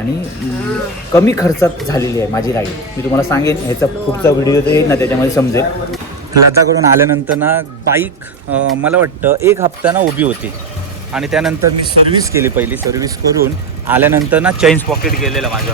आणि कमी खर्चात झालेली आहे माझी राईड. मी तुम्हाला सांगेन, ह्याचा पुढचा व्हिडिओ तर येईल ना, त्याच्यामध्ये समजेल. लदाखकडून आल्यानंतर ना बाईक मला वाटतं 1 हफ्ता ना उभी होती आणि त्यानंतर मी सर्व्हिस केली. पहिली सर्व्हिस करून आल्यानंतर ना चेन्स पॉकेट गेलेलं माझं.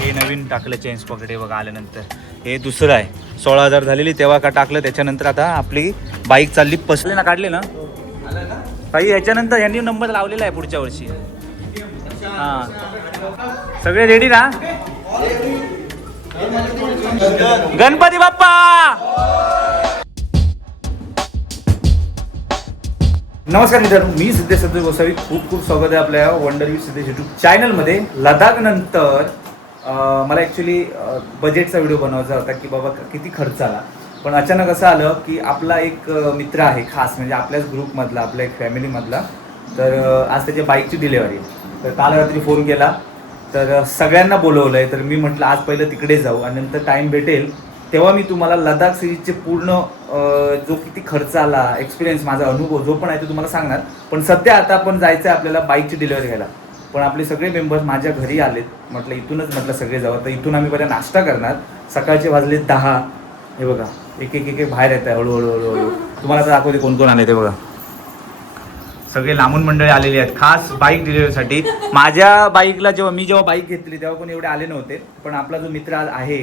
हे नवीन टाकलं चेन्स पॉकेट, हे बघा आल्यानंतर. हे दुसरं आहे, 16,000 झालेली तेव्हा का टाकलं. त्याच्यानंतर आता आपली बाईक चालली. पसले ना काढले ना काही. ह्याच्यानंतर यांनी नंबर लावलेला आहे पुढच्या वर्षी. हां, सगळे रेडी ना? गणपती बाप्पा. नमस्कार मित्रांनो, मी सिद्धेश संतोष गोसावी. खूप खूप स्वागत आहे आपल्या वंडर विथ सिद्धेश यूट्यूब चॅनलमध्ये. लदाख नंतर मला ॲक्च्युली बजेटचा व्हिडिओ बनवायचा होता की बाबा किती खर्च आला. पण अचानक असं आलं की आपला एक मित्र आहे खास, म्हणजे आपल्याच ग्रुपमधला, आपल्या एक फॅमिलीमधला. तर आज त्याच्या बाईकची डिलेवरी. तर काल रात्री फोन केला, तर सगळ्यांना बोलवलं आहे. तर मी म्हटलं आज पहिलं तिकडे जाऊ आणि नंतर टाईम भेटेल तेव्हा मी तुम्हाला लदाख सिरीजचे पूर्ण जो किती खर्च आला, एक्सपिरियन्स, माझा अनुभव जो पण आहे तो तुम्हाला सांगणार. पण सध्या आता आपण जायचं आहे आपल्याला बाईकची डिलिव्हरी घ्यायला. पण आपले सगळे मेंबर्स माझ्या घरी आलेत. म्हटलं इथूनच म्हटलं सगळे जाऊ. तर इथून आम्ही पहिला नाश्ता करणार. सकाळचे वाजले 10. हे बघा एक एक बाहेर येत आहे हळूहळू. तुम्हाला आता दाखवते कोण कोण आले ते बघा. सगळे लांबून मंडळी आलेली आहेत खास बाईक डिलिव्हरीसाठी. माझ्या बाईकला जेव्हा बाईक घेतली तेव्हा कोणी एवढे आले नव्हते. पण आपला जो मित्र आज आहे,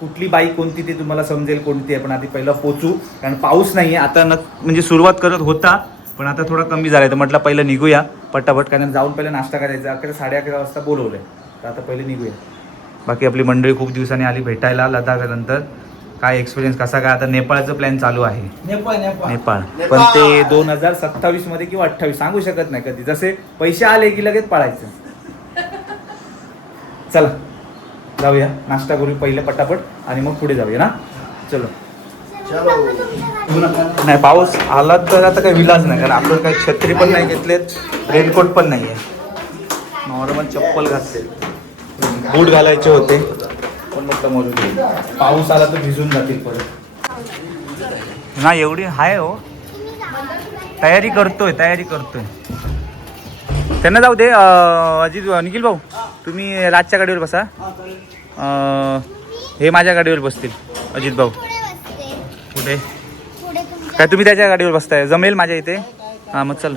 कुठली बाईक कोणती ते तुम्हाला समजेल कोणती आहे. पण आधी पहिलं पोचू, कारण पाऊस नाही आहे आता. म्हणजे सुरुवात करत होता पण आता थोडा कमी झाला आहे. तर म्हटलं पहिलं निघूया पटापट, कारण जाऊन पहिलं नाश्ता करायचा. 11, 11:30 वाजता बोलवलं आहे. तर आता पहिले निघूया. बाकी आपली मंडळी खूप दिवसांनी आली भेटायला लदाखनंतर. काय एक्सपिरियन्स कसा काय. आता नेपाळचं प्लॅन चालू आहे. नेपाळ पण ते 2027 मध्ये किंवा 28 सांगू शकत नाही कधी. जसे पैसे आले की लगेच पळायचं. चला जाऊया, नाश्ता करू पहिले पटापट आणि मग पुढे जाऊया ना. चलो. नाही पाऊस आला तर आता काही विलाज नाही, कारण आपल्याला काही छत्री पण नाही घेतलेत, रेनकोट पण नाही आहे. नॉर्मल चप्पल घातले, बूट घालायचे होते पण मग मरून पाऊस आला तर भिजून जातील परत. ना एवढी आहे हो. तयारी करतोय. त्यांना जाऊ दे. अजित, निखिल भाऊ तुम्ही राजच्या गाडीवर बसा. हे माझ्या गाडीवर बसतील. अजित भाऊ कुठे काय, तुम्ही त्याच्या गाडीवर बसताय, जमेल माझ्या इथे. हां मग चल.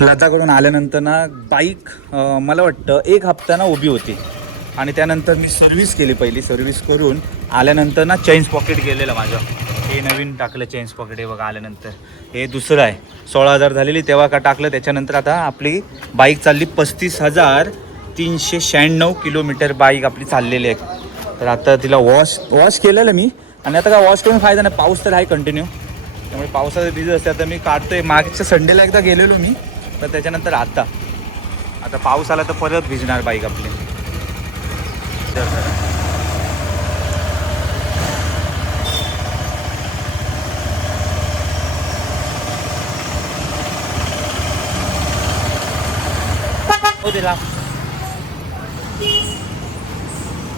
लदाखकडून आल्यानंतर ना बाईक मला वाटतं 1 हफ्ता ना उभी होती आणि त्यानंतर मी सर्व्हिस केली. पहिली सर्व्हिस करून आल्यानंतर ना चेन्स पॉकेट गेलेलं माझं. हे नवीन टाकलं चेन्स पॉकेट, हे बघा आल्यानंतर. हे दुसरं आहे, 16,000 झालेली तेव्हा का टाकलं. त्याच्यानंतर आता आपली बाईक चालली 35,396 किलोमीटर बाईक आपली चाललेली आहे. तर आता तिला वॉश केलेलं मी. आणि आता काय वॉश करून फायदा नाही, पाऊस तर आहे कंटिन्यू. त्यामुळे पावसाचं भिजत असते. आता मी काढतोय. मागच्या संडेला एकदा गेलेलो मी, तर त्याच्यानंतर आता पाऊस आला तर परत भिजणार बाईक आपली.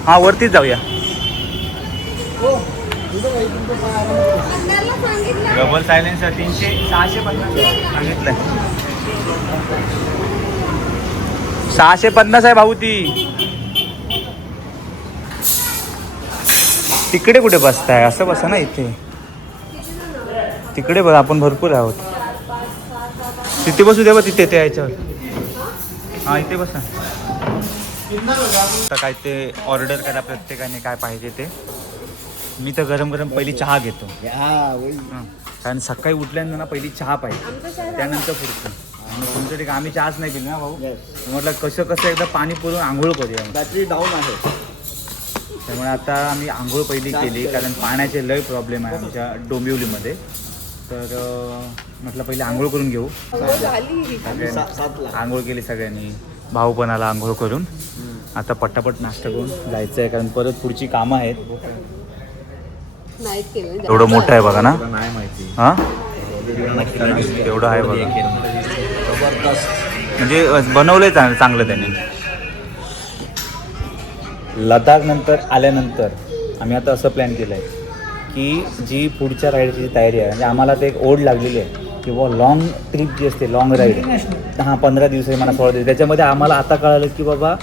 हा वरतीच जाऊया. डबल सायलेन्सर 650 सांगितलंय. 650 आहे भाऊ. ती तिकडे कुठे बसताय, असं बसा ना इथे. तिकडे बघा, आपण भरपूर आहोत. तिथे बसू दे बा, तिथे ते यायच्यावर. हा इथे बसा. आता काय ते ऑर्डर करा प्रत्येकाने काय पाहिजे ते. मी तर गरम गरम पहिली चहा घेतो. कारण सकाळी उठल्यानंतर ना पहिली चहा पाहिजे, त्यानंतर पुढचं. तुमचं ठीक, आम्ही चहाच नाही पिली ना भाऊ. म्हटलं कसं एकदा पाणी पुरून आंघोळ करूया. बॅटरी डाऊन आहे त्यामुळे आता आम्ही आंघोळ पहिली केली, कारण पाण्याचे लय प्रॉब्लेम आहे आमच्या डोंबिवलीमध्ये. तर म्हटलं पहिले आंघोळ करून घेऊ. आंघोळ केली सगळ्यांनी, भाऊ पण आला आंघोळ करून. आता पटापट नाश्ता करून जायचं आहे, कारण परत पुढची कामं आहेत. एवढं मोठं आहे बघा ना. नाही माहिती. हां एवढं आहे बघा. म्हणजे बनवलंय चांगलं त्याने. लदाख नंतर आल्यानंतर आम्ही आता असं प्लॅन केलं आहे की जी पुढच्या राईडची तयारी आहे, म्हणजे आम्हाला ते एक ओढ लागलेली आहे किंवा लॉंग ट्रिप जी असते, लॉंग राईड. 10-15 दिवस म्हणा 16 दिवस, त्याच्यामध्ये आम्हाला आता कळालं की बाबा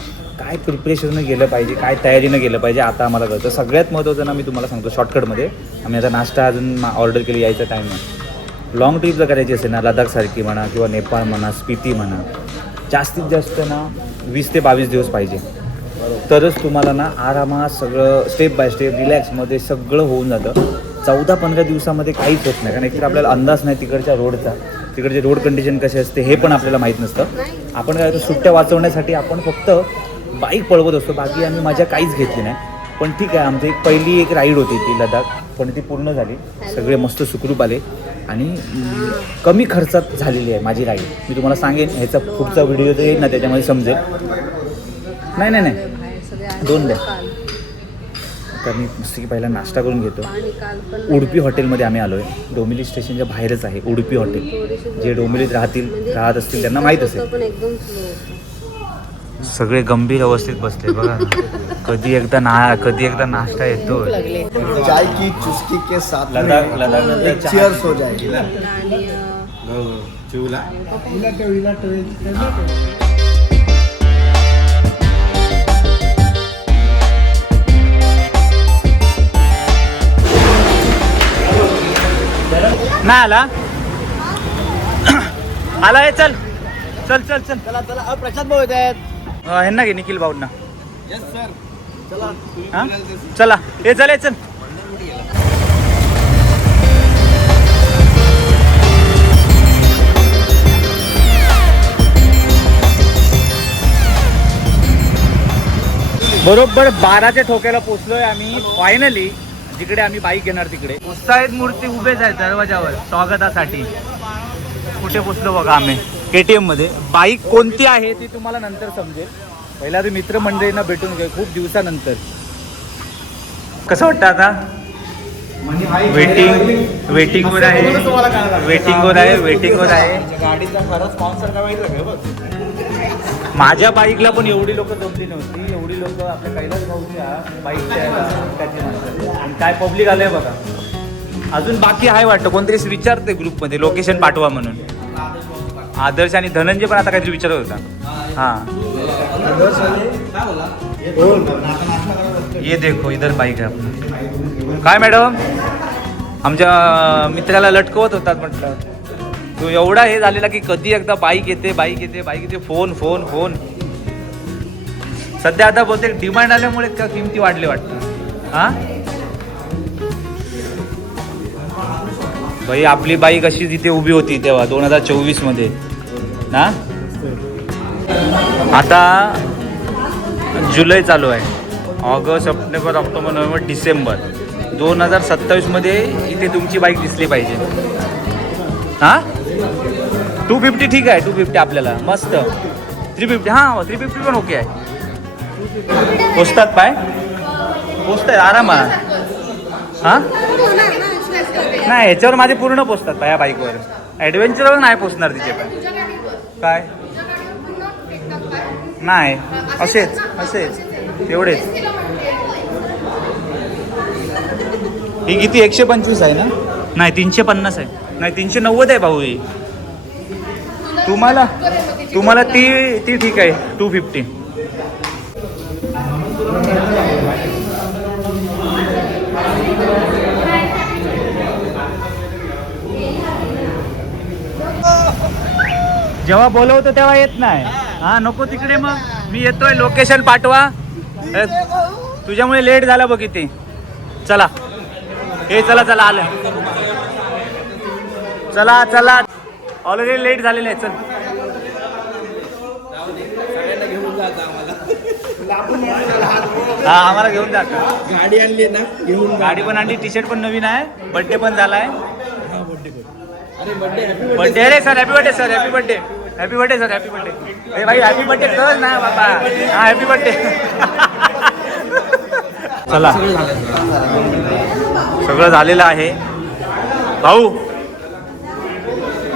काय प्रिपरेशननं गेलं पाहिजे, काय तयारीनं गेलं पाहिजे आता आम्हाला कळतं. सगळ्यात महत्त्वाचं ना मी तुम्हाला सांगतो शॉर्टकटमध्ये, आम्ही आता नाश्ता अजून ऑर्डर केली, यायचा टाईम आहे. लॉंग ट्रिप जर करायची असेल ना, लडाखसारखी म्हणा किंवा नेपाळ म्हणा, स्पिती म्हणा, जास्तीत जास्त ना 20 ते 22 दिवस पाहिजे. तरच तुम्हाला ना आरामात सगळं स्टेप बाय स्टेप रिलॅक्समध्ये सगळं होऊन जातं. 14-15 दिवसामध्ये काहीच होत नाही, कारण एकतर आपल्याला अंदाज नाही तिकडच्या रोडचा, तिकडचे रोड कंडिशन कसे असते हे पण आपल्याला माहीत नसतं. आपण काय करतो, सुट्ट्या वाचवण्यासाठी आपण फक्त बाईक पळवत असतो, बाकी आम्ही मजा काहीच घेतली नाही. पण ठीक आहे, आमची पहिली एक राईड होती ती लडाख, पण ती पूर्ण झाली, सगळे मस्त सुखरूप आले आणि कमी खर्चात झालेली आहे माझी राईड. मी तुम्हाला सांगेन, ह्याचा पुढचा व्हिडिओ जो येईल ना त्याच्यामध्ये समजेल. नाही 2 द्या. तर मी मस्त की पहिला नाश्ता करून घेतो. उडुपी हॉटेलमध्ये आम्ही आलो आहे, डोंबिवली स्टेशनच्या बाहेरच आहे उडुपी हॉटेल. जे डोंबिवलीत राहत असतील त्यांना माहीत असेल. सगळे गंभीर अवस्थेत बसले बघा. कधी एकदा नाश्ता येतो. चाय की चुस्की के साथ लडाख चीयर्स हो जाएगी ना. नाही आला आहे. चल चला प्रशांत भाऊ येत आहेत. ह्यांना घे, निखिल भाऊंना. Yes sir. चला हां चला, हे चल. बरोबर 12च्या ठोक्याला पोचलोय आम्ही फायनली, जिकडे आम्ही बाईक घेणार तिकडे. उत्साहित मूर्ती उभेच आहेत दरवाजावर स्वागतासाठी. कुठे पोचलो बघा आम्ही, KTM मध्ये. बाईक कोणती आहे ती तुम्हाला नंतर समजेल. पहिला ते मित्रमंडळींना भेटून घे खूप दिवसानंतर. कसं वाटतं आता? वेटिंगवर आहे. गाडीचा खरं स्पॉन्सर काय माहिती आहे बघ. माझ्या बाईकला पण एवढी लोक जमली नव्हती. एवढी लोक आपल्या कैलास भाऊच्या बाईकच्या म्हणतात. आणि काय पब्लिक आलंय बघा. अजून बाकी आहे वाटतं, कोणतरी विचारते ग्रुपमध्ये लोकेशन पाठवा म्हणून. आदर्श आणि धनंजय पण आता काहीतरी विचारत होता. हां ये देखो इधर बाईक आहे आपलं. काय मॅडम, आमच्या मित्राला लटकवत होतात म्हटलं. तो एवढा हे झालेला की कधी एकदा बाईक येते. फोन. सध्या आता बोलते डिमांड आल्यामुळे का किमती वाढली वाटतं. हां भाई, आपली बाईक अशी तिथे उभी होती तेव्हा 2024 मध्ये ना. आता जुलै चालू आहे, August, September, October, November, December 2027 मध्ये इथे तुमची बाईक दिसली पाहिजे. हां 250 ठीक आहे, 250 आपल्याला मस्त. 350 हां 350 पण ओके आहे. पोचतात पाय, पोचताय आरामात. हां नाही, ह्याच्यावर माझे पूर्ण पोचतात पाय या बाईकवर. ॲडव्हेंचरवर नाही पोचणार तिचे पाय. काय नाही, असेच तेवढेच. ही किती 125 आहे ना? नाही 350 आहे. नाही 390 आहे भाऊ. ही तुम्हाला ती ठीक आहे 250. जेव्हा बोलवतो तेव्हा येत नाही. हा नको तिकडे, मग मी येतोय, लोकेशन पाठवा. तुझ्यामुळे लेट झाला बघ किती. चला चला आलं. चला ऑलरेडी लेट झालेलं आहे. चल हा आम्हाला घेऊन जा. गाडी आणली ना, घेऊन गाडी पण आणली, टी शर्ट पण नवीन आहे, बर्थडे पण झालाय. बर्थडे अरे sir, happy birthday sir, happy birthday sir, happy birthday. अरे भाई हॅपी बर्थडे कर ना बाबा. हा हॅपी बर्थडे. चला सगळं झालेलं आहे भाऊ.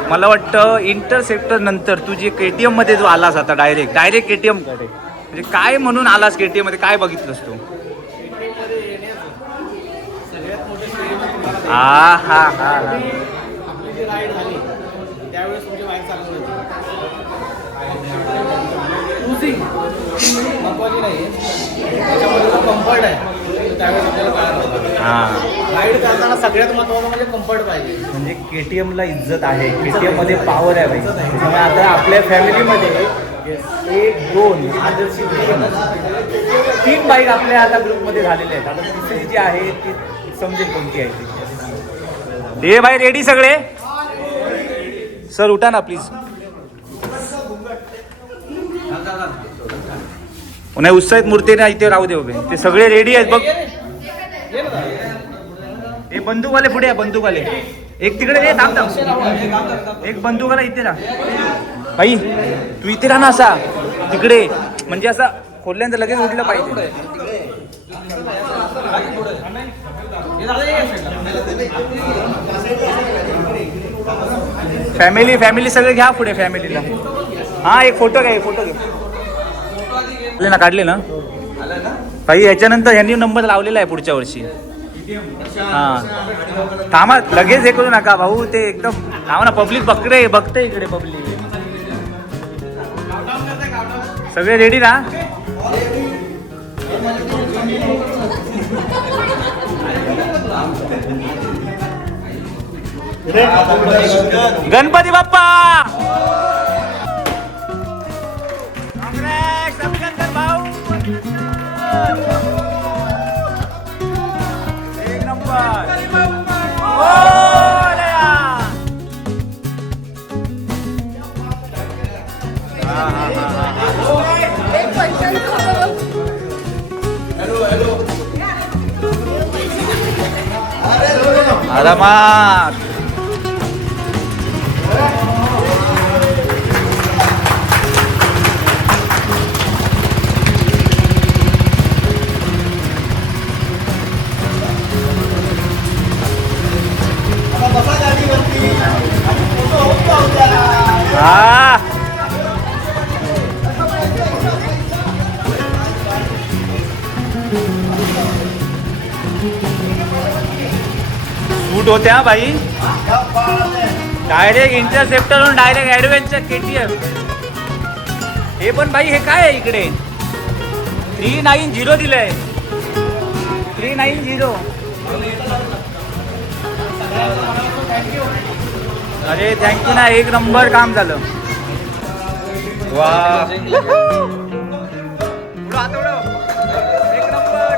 मला वाटतं इंटरसेप्टर नंतर तू जे KTM मध्ये जो आलास आता डायरेक्ट KTM कडे, म्हणजे काय म्हणून आलास KTM मध्ये, काय बघितलंस तू? हा राईड झाली त्यावेळेस तुमची बाईक चालू होती. महत्वाची नाही त्याच्यामध्ये कम्फर्ट आहे त्यावेळेस आपल्याला काय होतं हां राईड करताना सगळ्यात महत्त्वाचं म्हणजे कम्फर्ट पाहिजे. म्हणजे KTM ला इज्जत आहे, KTM मध्ये पॉवर आहे भाई. त्यामुळे आता आपल्या फॅमिलीमध्ये 1, 2 आदर्शी 3 बाईक आपल्या आता ग्रुपमध्ये झालेल्या आहेत. आता तिसरी जी आहे ती समजेल कोणती आहे ती. हे भाई रेडी सगळे? सर उठा ना प्लीज. नाही उत्साहित मूर्ती ना इथे राहू दे उभे. ते सगळे रेडी आहेत बघ. हे बंदूकवाले पुढे आहे, बंदूकवाले. एक तिकडे रे, थांब थांब. एक बंदूकवाला इथे राहा. भाई तू इथे राहा ना असा तिकडे, म्हणजे असा खोलल्यानंतर लगेच उठलं पाहिजे. फॅमिली सगळे घ्या पुढे फॅमिलीला. हा एक फोटो घ्या, एक फोटो घ्या. काढले ना काही. याच्यानंतर यांनी नंबर लावलेला आहे पुढच्या वर्षी. हा थांबा लगेच हे करू नका भाऊ, ते एकदम थांबा ना. पब्लिक बघते इकडे पब्लिक. सगळे रेडी ना? गणपती बाप्पा भाऊ एक नंबर. आरामात. हा शूट होते हा भाई. Direct interceptor direct adventure KTM. हे पण भाई हे काय आहे इकडे 390 दिलंय. 390. अरे थँक्यू ना, एक नंबर काम झालं. वा एक नंबर.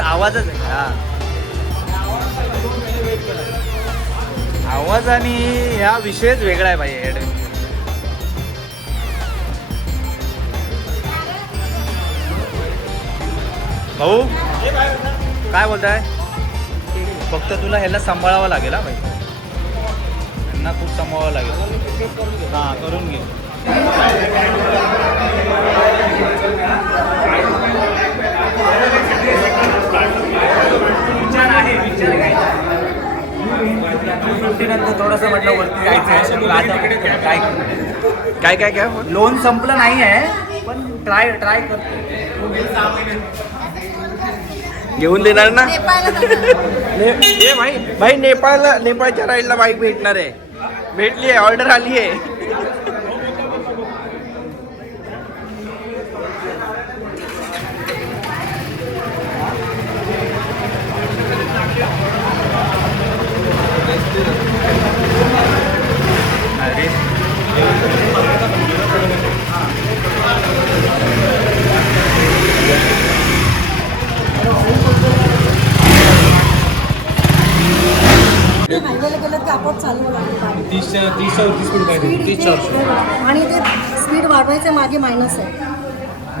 आवाजच आहे. हा आवाज आणि ह्या विषयच वेगळा आहे भाई. भाऊ काय बोलताय? फक्त तुला ह्याला सांभाळावं लागेल हा भाई. त्यांना खूप सांभाळावं लागेल. हा करून घे. विचार आहे, विचार नंतर थोडंसं म्हटलं वरती जायचं. काय काय काय लोन संपलं नाही आहे पण ट्राय करतो. घेऊन देणार ना? हे भाई नेपाळच्या राईडला बाईक भेटणार आहे. भेटली आहे, ऑर्डर आली आहे. हायवेला गेलं की आपोआप चालू होणार गाडी. 30-34 स्पीड पाहिजे. स्पीड इथे आणि ते स्पीड वाढवायचं मागे मायनस आहे.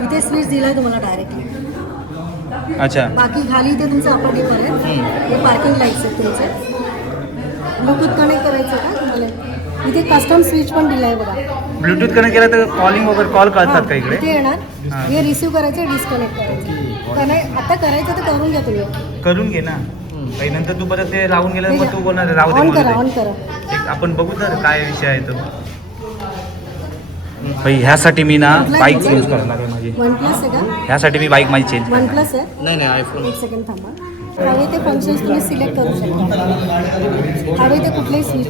इथे स्विच दिलाय तुम्हाला डायरेक्टली. अच्छा. बाकी खाली इथे तुमचं अपर डिपर आहे. हे पार्किंग लाईट्स आहेत तुमचे. ब्लूटूथ कनेक्ट करायचं का तुम्हाला? इथे कस्टम स्विच पण दिलाय बघा. ब्लूटूथ कनेक्ट केलं तर कॉलिंग वगैरे कॉल करतात का इकडे? इथे येणार. हे रिसिव्ह करायचं, डिस्कनेक्ट करायचं. आता करायचं तर करून घ्या तुम्ही. करून घे ना. काही नंतर तू परत ते लावून गेलं मग तू कोणा राहू दे ऑन म्हणू करा, दे. ऑन करा. एक आपण बघू तर काय विषय आहे तो. भाई ह्यासाठी मी ना बाईक चेंज करायला लागेल माझी. OnePlus आहे का? ह्यासाठी मी बाईक माझी चेंज OnePlus आहे. नाही आयफोन. एक सेकंड थांबा. हवे ते फंक्शन्स तुम्ही सिलेक्ट करू शकता. हवे ते कुठलेही स्विच.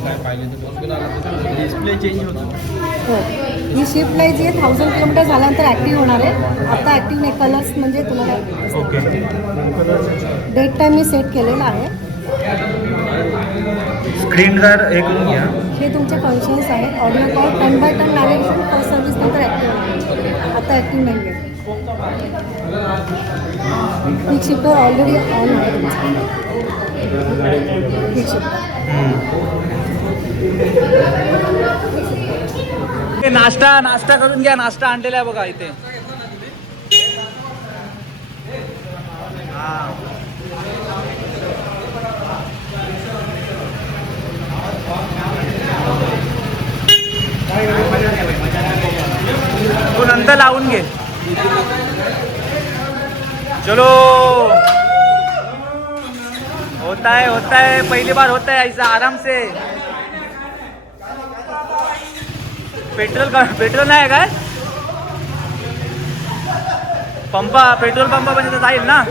डिस्प्ले चेंज होतो. हो. ही शिफ्ट लाईट जी आहे 1000 किलोमीटर झाल्यानंतर ॲक्टिव्ह होणार आहे. आता ॲक्टिव्ह नाही. कलर्स म्हणजे तुम्हाला ओके. डेट टाईम मी सेट केलेला आहे. स्क्रीन गार्ड हे करून घ्या. हे तुमचे फंक्शन्स आहेत. Audio call 10x10 navigation first service नंतर ॲक्टिव्ह होणार. आता ॲक्टिव्ह नाही आहे. क्विक शिफ्टर ऑलरेडी ऑन आहे तुमचं. Quick shifter. नाश्ता करून घ्या. नाश्ता आणलेला आहे बघा इथे. तू नंतर लावून घे. चलो. होता है पहली बार होता है ऐसा आराम से. पेट्रोल नाही काय पेट्रोल पंप म्हणजे जाईल ना.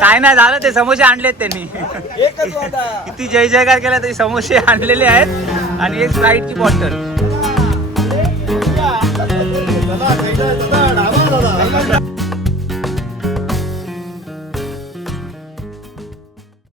काय नाही झालं. ते समोसे आणलेत त्यांनी. किती जय जयकार केला तरी समोसे आणलेले आहेत आणि एक स्प्राईटची बॉटल.